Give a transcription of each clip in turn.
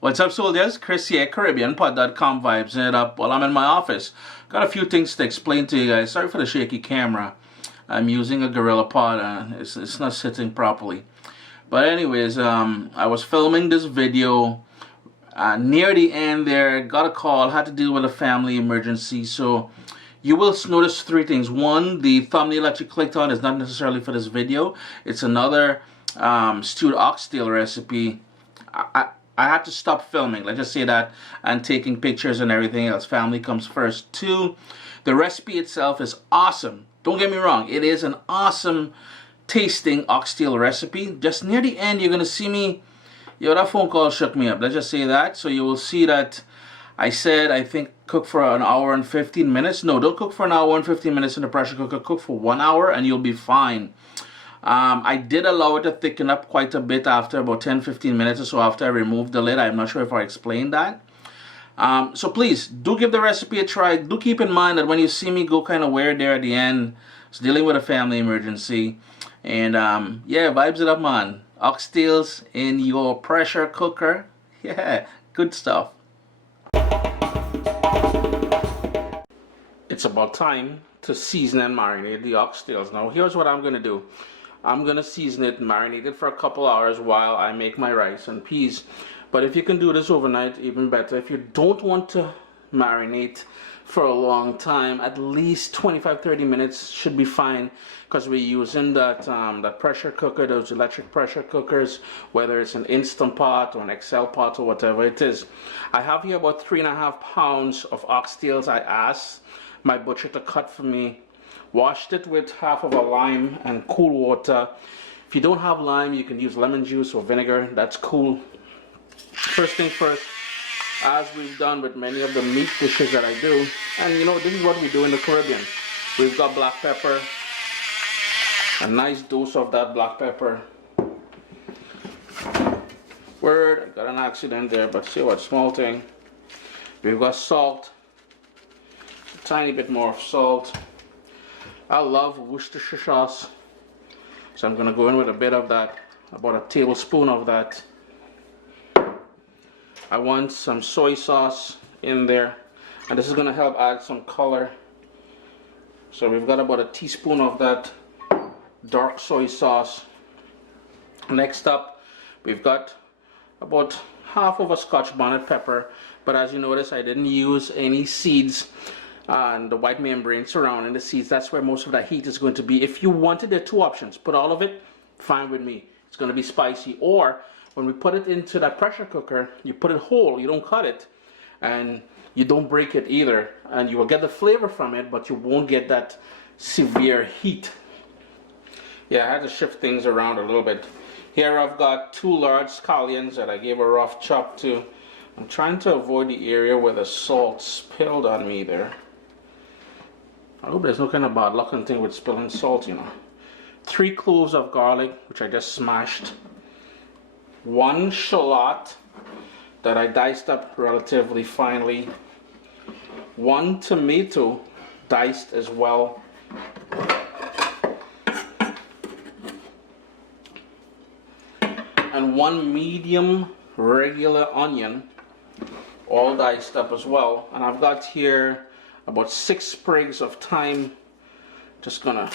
What's up, soldiers? Chris here, caribbeanpot.com vibes it up while I'm in my office. Got a few things to explain to you guys. Sorry for the shaky camera. I'm using a Gorilla Pod and it's not sitting properly. But anyways, I was filming this video near the end there. Got a call, had to deal with a family emergency. So you will notice three things. One, the thumbnail that you clicked on is not necessarily for this video. It's another stewed oxtail recipe. I had to stop filming, let's just say that, and taking pictures and everything else. Family comes first. Two, the recipe itself is awesome. Don't get me wrong, it is an awesome tasting oxtail recipe. Just near the end, you're going to see me, that phone call shook me up. Let's just say that. So you will see that I said, I think, cook for an hour and 15 minutes. No, don't cook for an hour and 15 minutes in the pressure cooker. Cook for 1 hour and you'll be fine. I did allow it to thicken up quite a bit after about 10-15 minutes or so after I removed the lid. I'm not sure if I explained that. So please, do give the recipe a try. Do keep in mind that when you see me go kind of weird there at the end, it's dealing with a family emergency. And yeah, vibes it up, man. Oxtails in your pressure cooker. Yeah, good stuff. It's about time to season and marinate the oxtails. Now here's what I'm going to do. I'm going to season it and marinate it for a couple hours while I make my rice and peas. But if you can do this overnight, even better. If you don't want to marinate for a long time, at least 25-30 minutes should be fine, because we're using that that pressure cooker, those electric pressure cookers, whether it's an Instant Pot or an XL pot or whatever it is. I have here about 3.5 pounds of oxtails. I asked my butcher to cut for me. Washed it with half of a lime and cool water. If you don't have lime, you can use lemon juice or vinegar. That's cool. First thing first, as we've done with many of the meat dishes that I do, and you know, this is what we do in the Caribbean. We've got black pepper, a nice dose of that black pepper. Word, I got an accident there, but see what, small thing. We've got salt, a tiny bit more of salt. I love Worcestershire sauce, so I'm going to go in with a bit of that, about a tablespoon of that. I want some soy sauce in there, and this is going to help add some color. So we've got about a teaspoon of that dark soy sauce. Next up, we've got about half of a scotch bonnet pepper, but as you notice, I didn't use any seeds and the white membrane surrounding the seeds. That's where most of that heat is going to be. If you wanted, there are two options. Put all of it, fine with me. It's going to be spicy. Or when we put it into that pressure cooker, you put it whole, you don't cut it, and you don't break it either, and you will get the flavor from it, but you won't get that severe heat. Yeah, I had to shift things around a little bit. Here I've got 2 large scallions that I gave a rough chop to. I'm trying to avoid the area where the salt spilled on me there. I hope there's no kind of bad luck and thing with spilling salt, you know. 3 cloves of garlic, which I just smashed. 1 shallot that I diced up relatively finely. 1 tomato diced as well. And 1 medium regular onion, all diced up as well. And I've got here about 6 sprigs of thyme. Just gonna,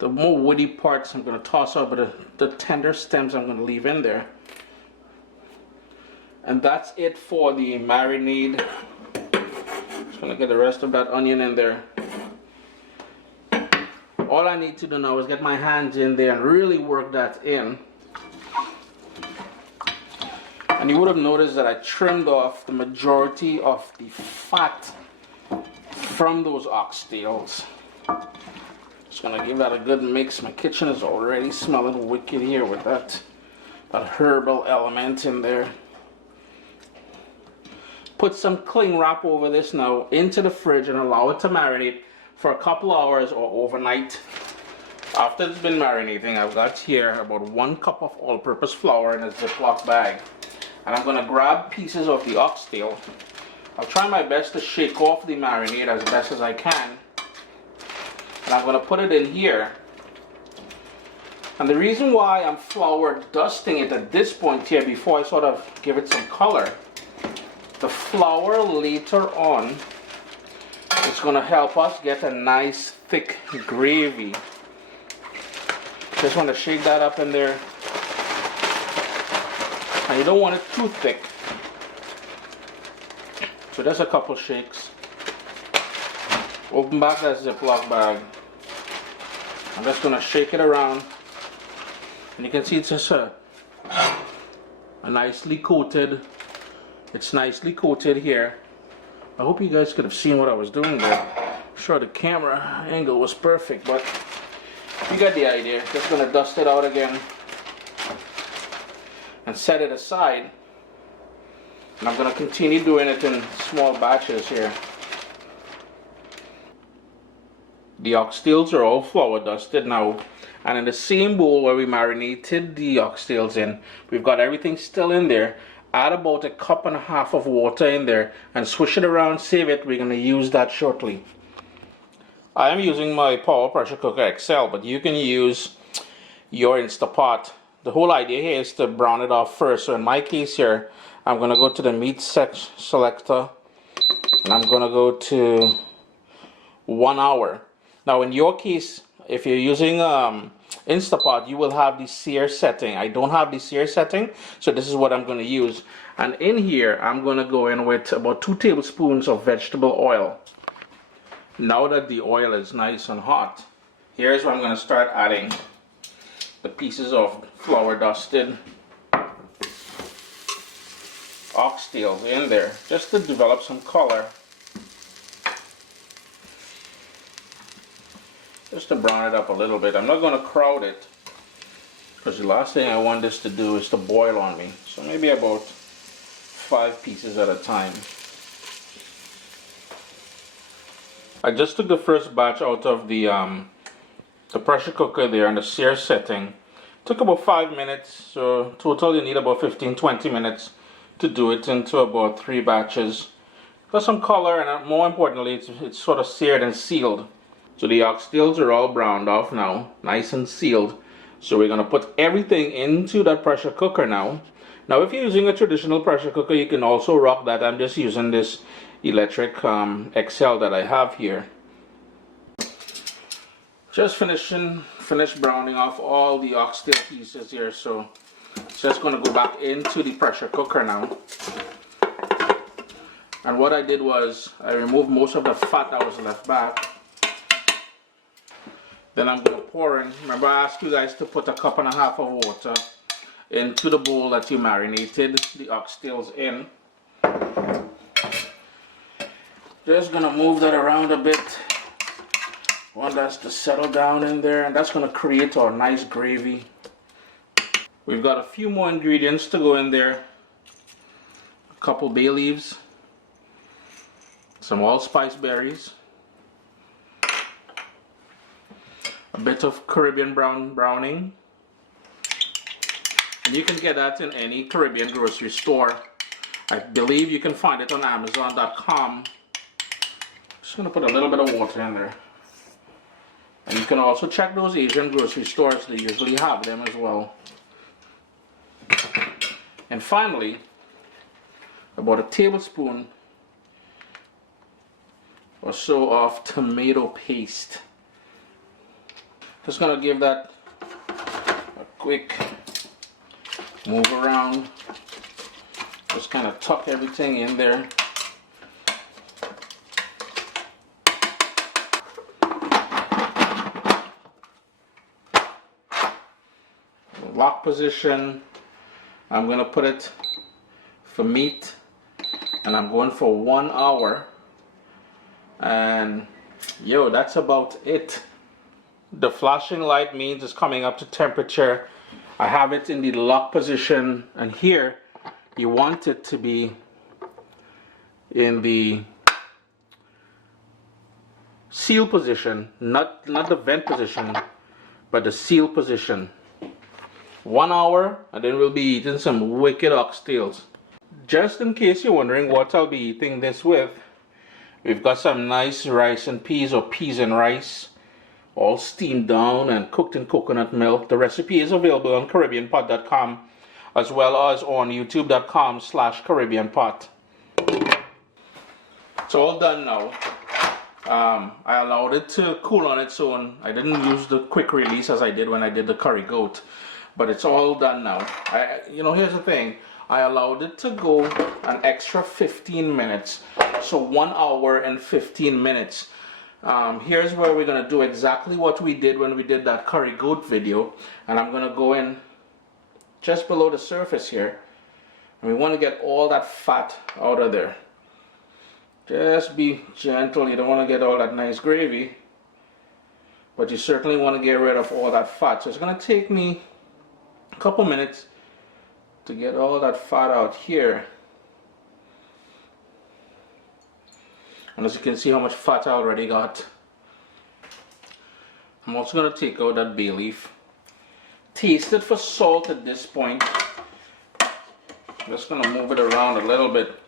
the more woody parts I'm gonna toss out, but the tender stems I'm gonna leave in there. And that's it for the marinade. Just gonna get the rest of that onion in there. All I need to do now is get my hands in there and really work that in. And you would have noticed that I trimmed off the majority of the fat from those oxtails. Just gonna give that a good mix. My kitchen is already smelling wicked here with that herbal element in there. Put some cling wrap over this now into the fridge and allow it to marinate for a couple hours or overnight. After it's been marinating, I've got here about 1 cup of all-purpose flour in a Ziploc bag. And I'm going to grab pieces of the oxtail. I'll try my best to shake off the marinade as best as I can. And I'm going to put it in here. And the reason why I'm flour dusting it at this point here, before I sort of give it some color, the flour later on is going to help us get a nice thick gravy. Just want to shake that up in there. And you don't want it too thick. So just a couple shakes. Open back that Ziploc bag. I'm just going to shake it around. And you can see it's just a nicely coated. It's nicely coated here. I hope you guys could have seen what I was doing there. I'm sure the camera angle was perfect, but you got the idea. Just going to dust it out again and set it aside. And I'm going to continue doing it in small batches here. The oxtails are all flour dusted now. And in the same bowl where we marinated the oxtails in, we've got everything still in there. Add about 1.5 cups of water in there and swish it around, save it. We're going to use that shortly. I am using my Power Pressure Cooker XL, but you can use your Instapot. The whole idea here is to brown it off first. So in my case here, I'm going to go to the meat selector and I'm going to go to 1 hour. Now in your case, if you're using Instapot, you will have the sear setting. I don't have the sear setting, so this is what I'm going to use. And in here, I'm going to go in with about 2 tablespoons of vegetable oil. Now that the oil is nice and hot, here's where I'm going to start adding the pieces of flour dusted oxtails in there, just to develop some color. Just to brown it up a little bit. I'm not going to crowd it, because the last thing I want this to do is to boil on me. So maybe about 5 pieces at a time. I just took the first batch out of the pressure cooker there and the sear setting. Took about 5 minutes, so total you need about 15-20 minutes to do it into about 3 batches. Got some color, and more importantly, it's sort of seared and sealed. So the oxtails are all browned off now, nice and sealed. So we're going to put everything into that pressure cooker now. Now if you're using a traditional pressure cooker, you can also rock that. I'm just using this electric XL that I have here. Just finished browning off all the oxtail pieces here. So it's just going to go back into the pressure cooker now. And what I did was I removed most of the fat that was left back. Then I'm going to pour in. Remember, I asked you guys to put 1.5 cups of water into the bowl that you marinated the oxtails in. Just going to move that around a bit. Want that to settle down in there, and that's going to create our nice gravy. We've got a few more ingredients to go in there. A couple bay leaves, some allspice berries, a bit of Caribbean browning, and you can get that in any Caribbean grocery store. I believe you can find it on Amazon.com. Just gonna put a little bit of water in there, and you can also check those Asian grocery stores. They usually have them as well. And finally, about 1 tablespoon or so of tomato paste. Just gonna give that a quick move around. Just kind of tuck everything in there. Lock position. I'm gonna put it for meat, and I'm going for 1 hour. And yo, that's about it. The flashing light means it's coming up to temperature. I have it in the lock position, and here you want it to be in the seal position, not the vent position, but the seal position. 1 hour, and then we'll be eating some wicked oxtails. Just in case you're wondering what I'll be eating this with, we've got some nice rice and peas, or peas and rice, all steamed down and cooked in coconut milk. The recipe is available on caribbeanpot.com as well as on youtube.com/caribbeanpot. It's all done now. I allowed it to cool on its own. I didn't use the quick release as I did when I did the curry goat, but it's all done now. Here's the thing. I allowed it to go an extra 15 minutes, so 1 hour and 15 minutes. Here's where we're gonna do exactly what we did when we did that curry goat video, and I'm gonna go in just below the surface here, and we want to get all that fat out of there. Just be gentle. You don't want to get all that nice gravy, but you certainly want to get rid of all that fat. So it's going to take me a couple minutes to get all that fat out here. And as you can see how much fat I already got. I'm also going to take out that bay leaf. Taste it for salt at this point. I'm just going to move it around a little bit.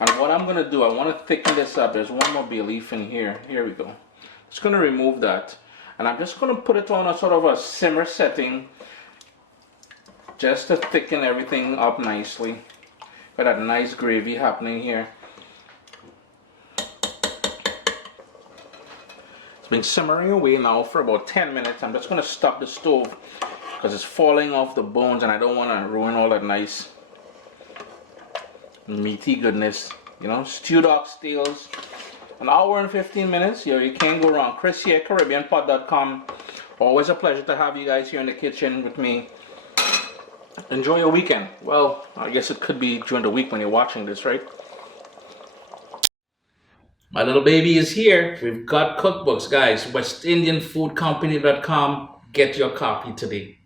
And what I'm going to do, I want to thicken this up. There's one more bay leaf in here. Here we go. Just going to remove that. And I'm just going to put it on a sort of a simmer setting, just to thicken everything up nicely. Got that nice gravy happening here. It's been simmering away now for about 10 minutes. I'm just going to stop the stove because it's falling off the bones and I don't want to ruin all that nice meaty goodness. Stewed oxtails, an hour and 15 minutes. You can't go wrong. Chris here, caribbeanpot.com. Always a pleasure to have you guys here in the kitchen with me. Enjoy your weekend. Well, I guess it could be during the week when you're watching this, right? My little baby is here. We've got cookbooks, guys. WestIndianFoodCompany.com. Get your copy today.